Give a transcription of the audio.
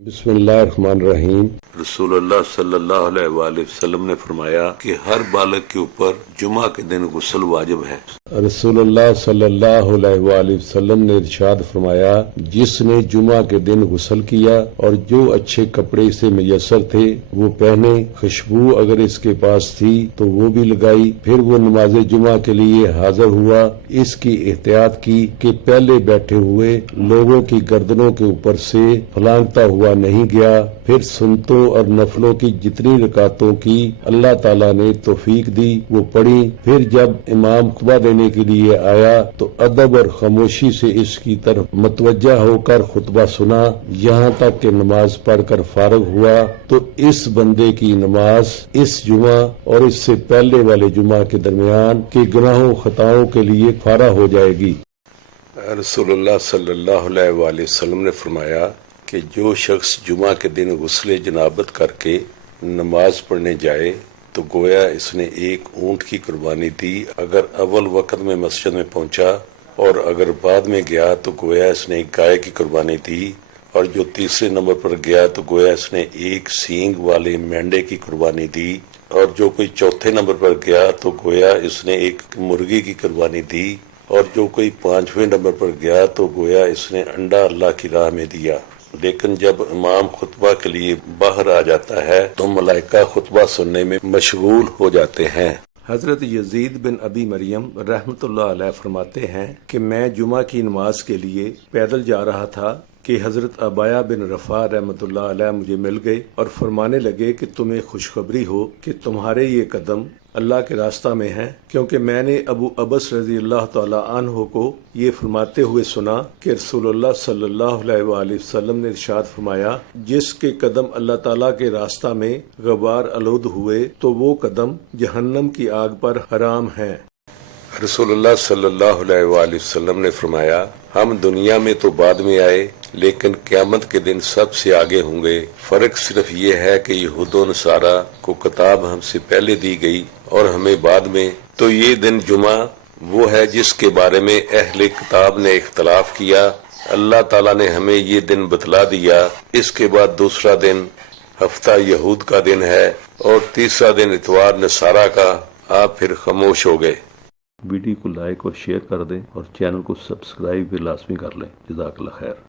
बिस्मिल्लाहिर्रहमानिर्रहीम। रसूलुल्लाह सल्लल्लाहु अलैहि वसल्लम ने फरमाया कि हर बालक के ऊपर जुमा के दिन गुस्ल वाजिब है। रसूलुल्लाह सल्लल्लाहु अलैहि वसल्लम ने इरशाद फरमाया, जिसने जुमा के दिन गुस्ल किया और जो अच्छे कपड़े से मुयस्सर थे वो पहने, खुशबू अगर इसके पास थी तो वो भी लगाई, फिर वो नमाज जुमा के लिए हाजिर हुआ, इसकी एहतियात की कि पहले बैठे हुए लोगों की गर्दनों के ऊपर से फलांगता हुआ नहीं गया। फिर सुन्नतों और नफलों की जितनी रकातों की अल्लाह ताला ने तौफीक दी वो पढ़ी। फिर जब इमाम खुतबा देने के लिए आया तो अदब और खामोशी से इसकी तरफ मतवज्जा होकर खुतबा सुना, यहाँ तक कि नमाज पढ़कर फारग हुआ तो इस बंदे की नमाज इस जुमा और इससे पहले वाले जुमा के दरमियान के गुनाहों खताओं के लिए फारा हो जाएगी। रसूलुल्लाह सल्लल्लाहु अलैहि वसल्लम ने फरमाया कि जो शख्स जुमा के दिन गुस्ले जनाबत करके नमाज पढ़ने जाए तो गोया इसने एक ऊंट की कुर्बानी दी। अगर अव्वल वक्त में मस्जिद में पहुंचा और अगर बाद में गया तो गोया इसने एक गाय की कुर्बानी दी, और जो तीसरे नंबर पर गया तो गोया इसने एक सींग वाले मेंढे की कुर्बानी दी, और जो कोई चौथे नंबर पर गया तो गोया इसने एक मुर्गी की कुर्बानी दी, और जो कोई पांचवें नंबर पर गया तो गोया इसने अंडा अल्लाह की राह में दिया। लेकिन जब इमाम खुतबा के लिए बाहर आ जाता है तो मलाइका खुतबा सुनने में मशगूल हो जाते हैं। हजरत यजीद बिन अबी मरियम रहमतुल्लाह अलैह फरमाते हैं कि मैं जुमा की नमाज के लिए पैदल जा रहा था कि हजरत अबाया बिन रफा रहमतुल्लाह अलैह मुझे मिल गए और फरमाने लगे कि तुम्हें खुशखबरी हो कि तुम्हारे ये कदम अल्लाह के रास्ता में हैं, क्योंकि मैंने अबू अबस रजी अल्लाह तआला अन्हु को ये फरमाते हुए सुना कि रसूलुल्लाह सल्लल्लाहु अलैहि वसल्लम ने इरशाद फरमाया, जिसके कदम अल्लाह ताला के रास्ता में गबार आलूद हुए तो वो कदम जहन्नम की आग पर हराम हैं। रसूलुल्लाह सल्लल्लाहु अलैहि वसल्लम ने फरमाया, हम दुनिया में तो बाद में आए लेकिन क़यामत के दिन सबसे आगे होंगे। फर्क सिर्फ ये है कि यहूद व नसारा को किताब हमसे पहले दी गई और हमें बाद में। तो ये दिन जुमा वो है जिसके बारे में अहले किताब ने इख्तलाफ किया। अल्लाह ताला ने हमें ये दिन बतला दिया। इसके बाद दूसरा दिन हफ्ता यहूद का दिन है और तीसरा दिन इतवार नसारा का। आप फिर खामोश हो गए। वीडियो को लाइक और शेयर कर दें और चैनल को सब्सक्राइब भी लाजमी कर लें। जज़ाकल्लाह खैर।